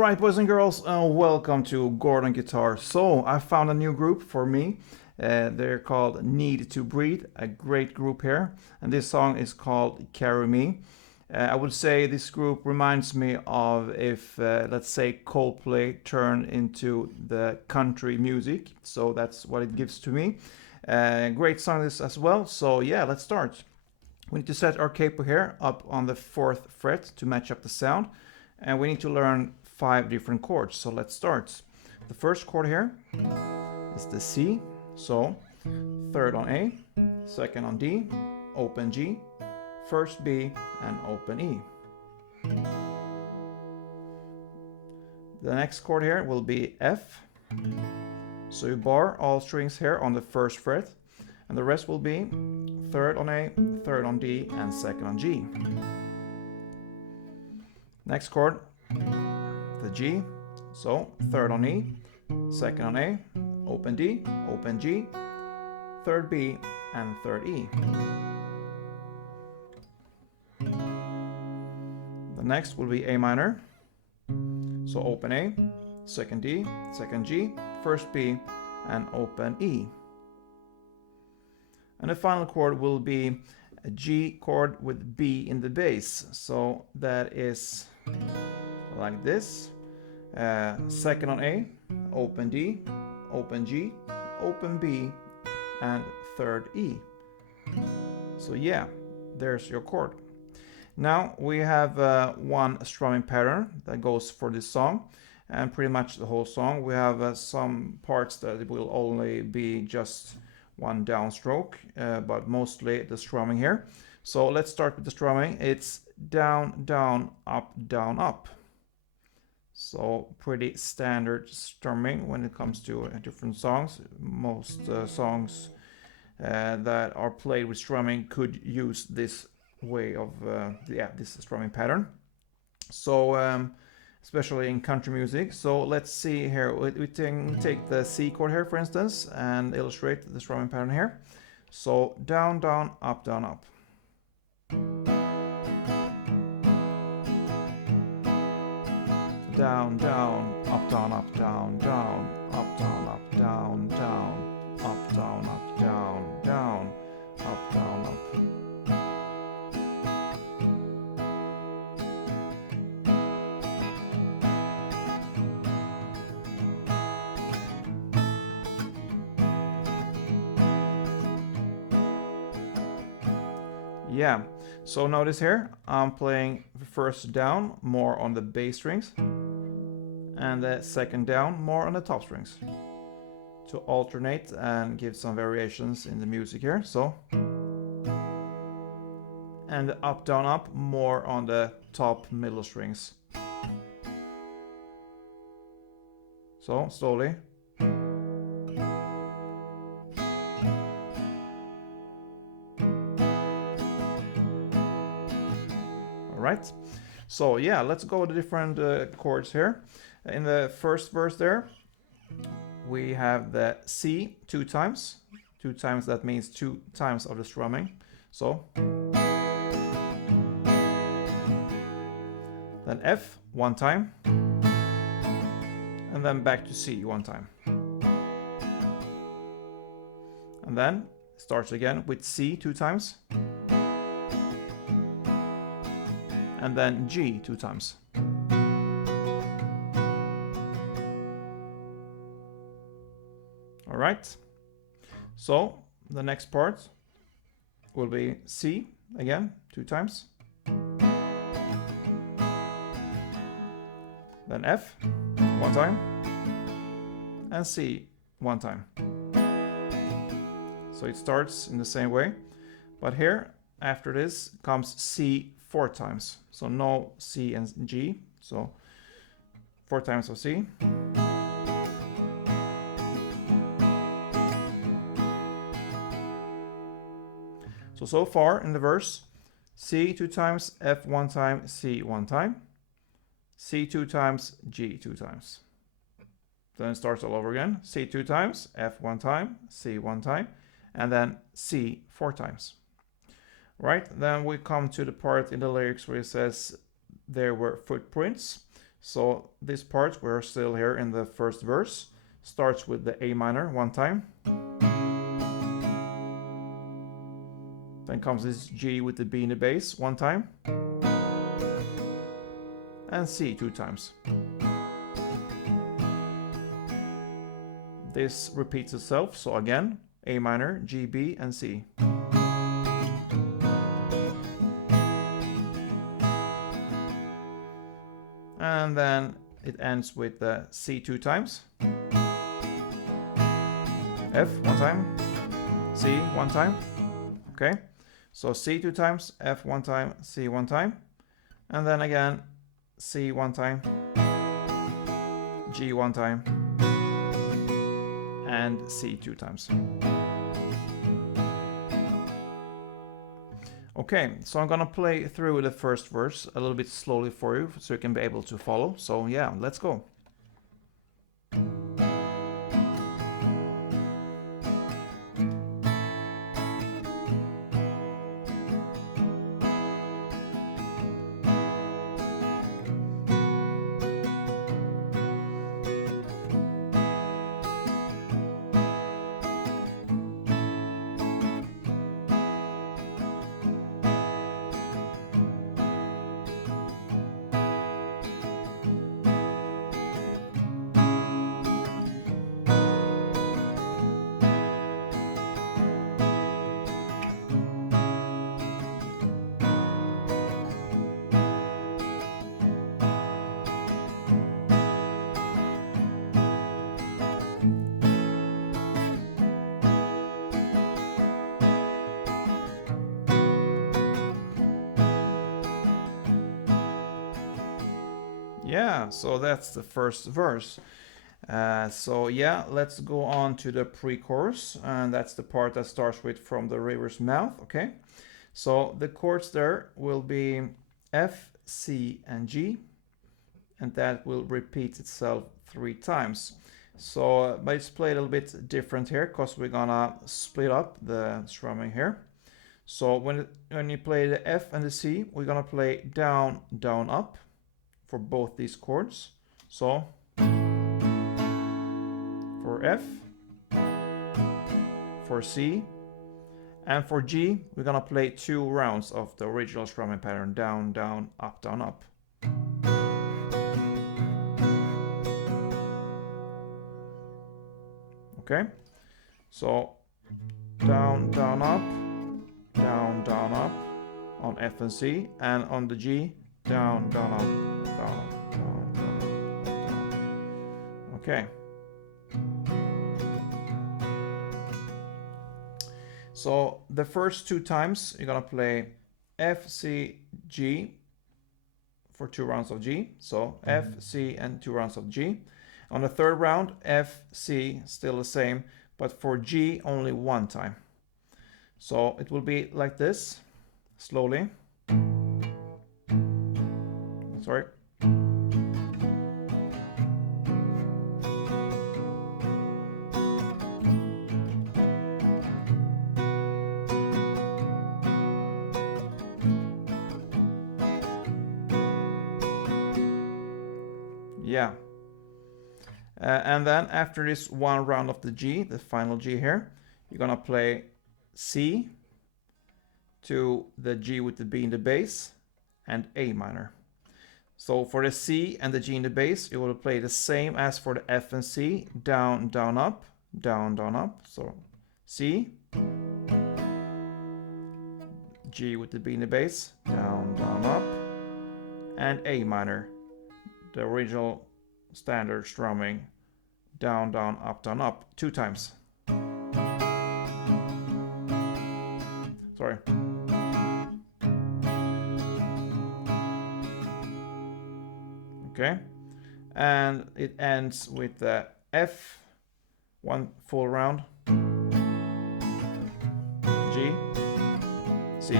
Alright, boys and girls, welcome to Gordon Guitar. So, I found a new group for me. They're called Need to Breathe, a great group here. And this song is called Carry Me. I would say this group reminds me of if, let's say, Coldplay turned into the country music. So that's what it gives to me. Great song this as well. So yeah, let's start. We need to set our capo here up on the 4th fret to match up the sound. And we need to learn 5 different chords. So let's start. The first chord here is the C. So 3rd on A, 2nd on D, open G, 1st B, and open E. The next chord here will be F. So you bar all strings here on the 1st fret, and the rest will be 3rd on A, 3rd on D, and 2nd on G. Next chord, the G. So 3rd on E, 2nd on A, open D, open G, 3rd B, and 3rd E. The next will be A minor. So open A, 2nd D, 2nd G, 1st B, and open E. And the final chord will be a G chord with B in the bass. So that is like this. 2nd on A, open D, open G, open B, and 3rd E. So yeah, there's your chord. Now we have one strumming pattern that goes for this song, and pretty much the whole song. We have some parts that will only be just one downstroke, but mostly the strumming here. So let's start with the strumming. It's down, down, up, down, up. So pretty standard strumming when it comes to different songs. Most songs that are played with strumming could use this way of this strumming pattern. So especially in country music. So let's see here. We can take the C chord here, for instance, and illustrate the strumming pattern here. So down, down, up, down, up. Down, down, up, down, up, down, down, up, down, up, down, down, up, down, up, down, down, up, down, up. Yeah, so notice here, I'm playing the first down more on the bass strings, and the second down more on the top strings, to alternate and give some variations in the music here. So, and the up, down, up more on the top middle strings. So, slowly. Right, so yeah, let's go with the different chords here. In the first verse there, we have the C 2 times. 2 times, that means 2 times of the strumming. So then F 1 time, and then back to C 1 time, and then starts again with C 2 times, and then G 2 times. All right. So the next part will be C again 2 times. Then F 1 time. And C 1 time. So it starts in the same way. But here, after this, comes C 4 times. So no C and G. So 4 times of C. So far in the verse, C 2 times, F 1 time, C 1 time, C 2 times, G 2 times. Then it starts all over again. C 2 times, F 1 time, C 1 time, and then C 4 times. Right, then we come to the part in the lyrics where it says there were footprints. So this part, we're still here in the first verse, starts with the A minor one time. Then comes this G with the B in the bass one time. And C 2 times. This repeats itself, so again, A minor, G, B, and C. And then it ends with the C 2 times. F 1 time, C 1 time. Okay, so C 2 times, F 1 time, C 1 time. And then again, C 1 time, G 1 time, and C 2 times. Okay, so I'm gonna play through the first verse a little bit slowly for you so you can be able to follow. So yeah, let's go. Yeah, so that's the first verse. So yeah, let's go on to the pre-chorus, and that's the part that starts with "From the River's Mouth." Okay, so the chords there will be F, C, and G, and that will repeat itself 3 times. So, but it's played a little bit different here because we're gonna split up the strumming here. So when you play the F and the C, we're gonna play down, down, up for both these chords. So for F, for C, and for G, we're gonna play 2 rounds of the original strumming pattern, down, down, up, down, up. Okay, so down, down, up, down, down, up on F and C, and on the G, down, down, up, down, up, down, down, up, down. Okay. So the first 2 times you're gonna play F, C, G for 2 rounds of G. So F, C, and 2 rounds of G. On the third round, F, C, still the same, but for G only 1 time. So it will be like this, slowly. Sorry. Yeah. And then after this 1 round of the G, the final G here, you're gonna play C to the G with the B in the bass and A minor. So for the C and the G in the bass, you will play the same as for the F and C, down, down, up, down, down, up. So C, G with the B in the bass, down, down, up, and A minor, the original standard strumming, down, down, up, 2 times. Sorry. Okay, and it ends with the F, 1 full round, G, C.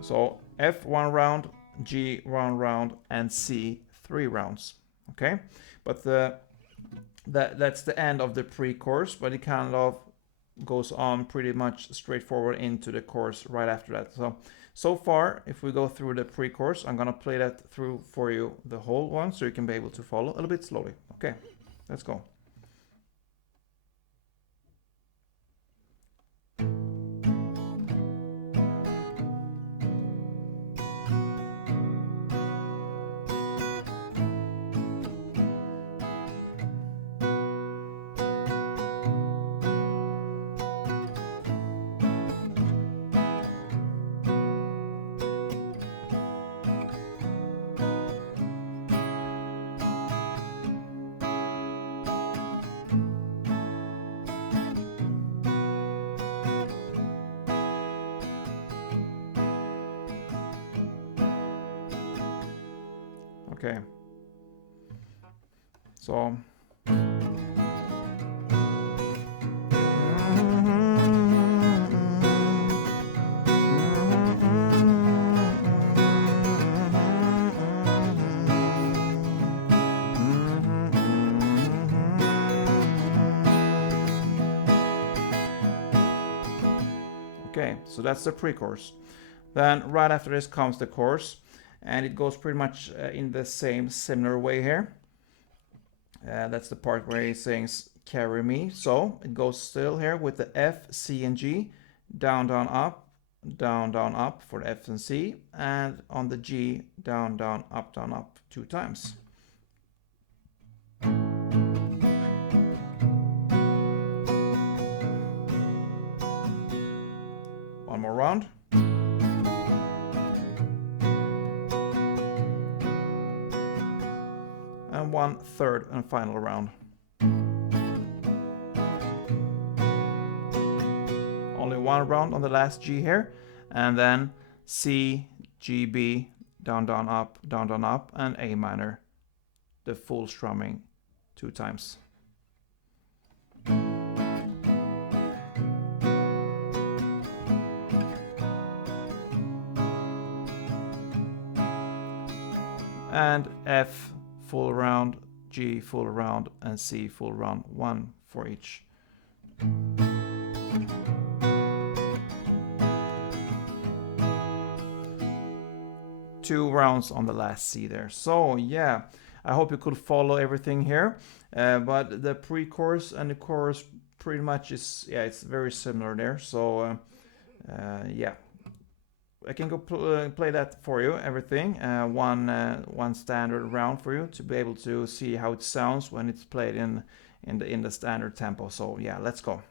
So F 1 round, G 1 round, and C 3 rounds. Okay, but that's the end of the pre-chorus, but it kind of goes on pretty much straightforward into the chorus right after that. So far, if we go through the pre-chorus, I'm gonna play that through for you, the whole one, so you can be able to follow a little bit slowly. Okay, let's go. Okay, so okay, so that's the pre-chorus. Then right after this comes the chorus, and it goes pretty much in the same similar way here. That's the part where he sings "Carry Me." So it goes still here with the F, C, and G, down, down, up for the F and C, and on the G, down, up 2 times. One more round. And 1/3 and final round. Only one round on the last G here, and then C, G, B, down, up, and A minor, the full strumming 2 times. And F full round, G full round, and C full round, 1 for each. Two rounds on the last C there. So yeah, I hope you could follow everything here. But the pre-chorus and the chorus pretty much is, yeah, it's very similar there. So yeah, I can go play that for you, everything. One standard round for you to be able to see how it sounds when it's played in the standard tempo. So yeah, let's go.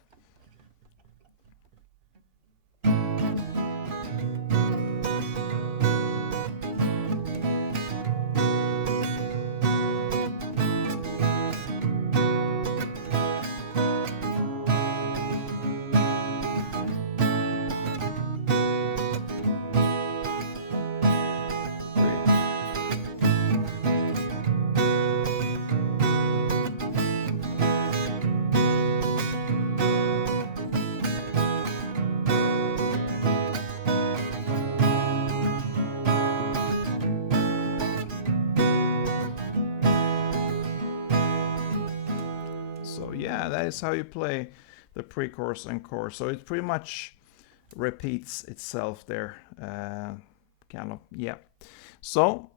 So yeah, that is how you play the pre-chorus and chorus. So it pretty much repeats itself there, kind of, yeah. So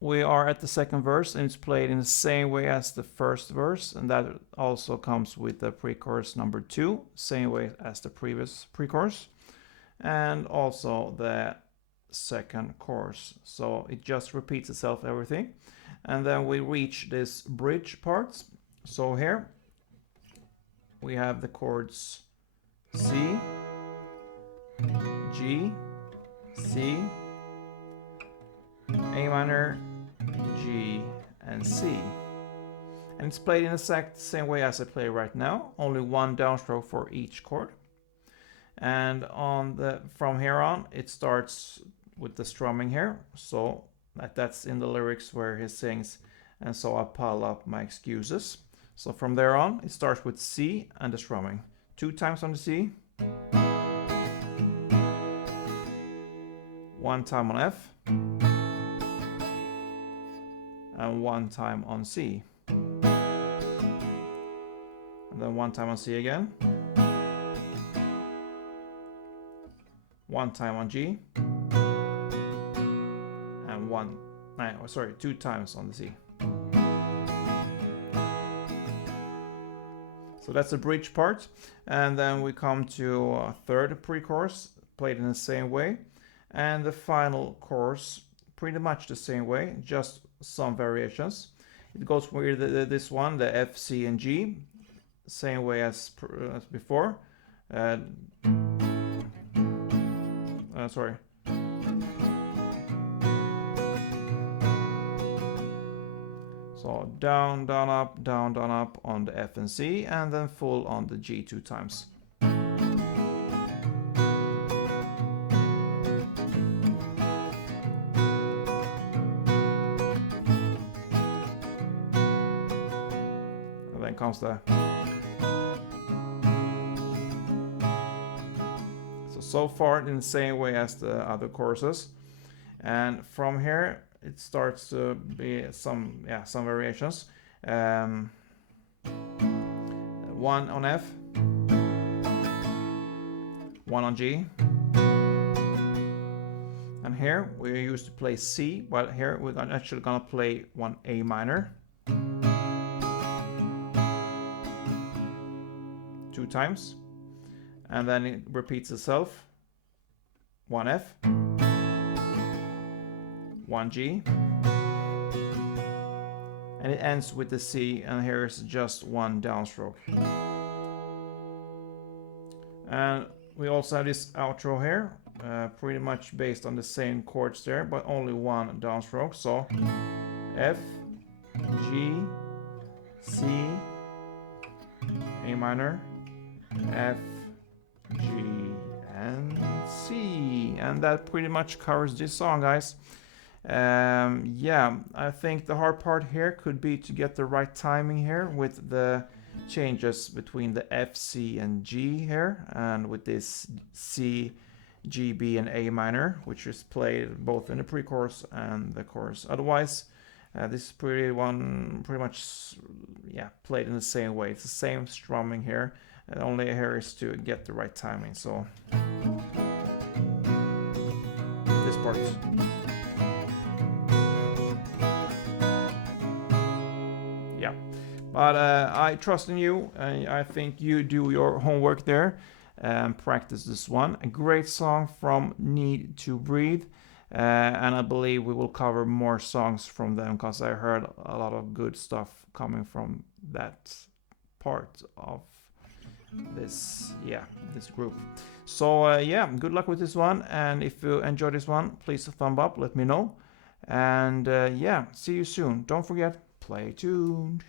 we are at the second verse, and it's played in the same way as the first verse, and that also comes with the pre-chorus number 2, same way as the previous pre-chorus, and also the second chorus. So it just repeats itself, everything. And then we reach this bridge part. So here we have the chords C, G, C, A minor, G, and C. And it's played in the exact same way as I play right now, only one downstroke for each chord. And from here on, it starts with the strumming here. So that's in the lyrics where he sings, "And so I pile up my excuses." So from there on, it starts with C and the strumming. 2 times on the C, 1 time on F, and 1 time on C. And then 1 time on C again, one time on G, and two times on the C. So that's the bridge part, and then we come to a third pre-chorus, played in the same way, and the final chorus pretty much the same way, just some variations. It goes with this one, the F, C, and G, same way as before. Sorry. So down, down, up, down, down, up on the F and C, and then full on the G two times. And then comes the... So far in the same way as the other choruses, and from here it starts to be some variations. One on F, one on G, and here we used to play C, but here we're actually gonna play one A minor two times. And then it repeats itself. One F, one G, and it ends with the C, and here is just one downstroke. And we also have this outro here, pretty much based on the same chords there, but only one downstroke. So F, G, C, A minor, F, G, and C, and that pretty much covers this song, guys. Yeah, I think the hard part here could be to get the right timing here with the changes between the F, C, and G here, and with this C, G, B, and A minor, which is played both in the pre-chorus and the chorus. Otherwise, this is pretty much played in the same way. It's the same strumming here. And only here is to get the right timing. So this part. Yeah, but I trust in you. I think you do your homework there and practice this one. A great song from Need to Breathe. And I believe we will cover more songs from them, because I heard a lot of good stuff coming from that part of this group. So good luck with this one, and if you enjoyed this one, please thumb up, let me know, and see you soon. Don't forget, play tuned.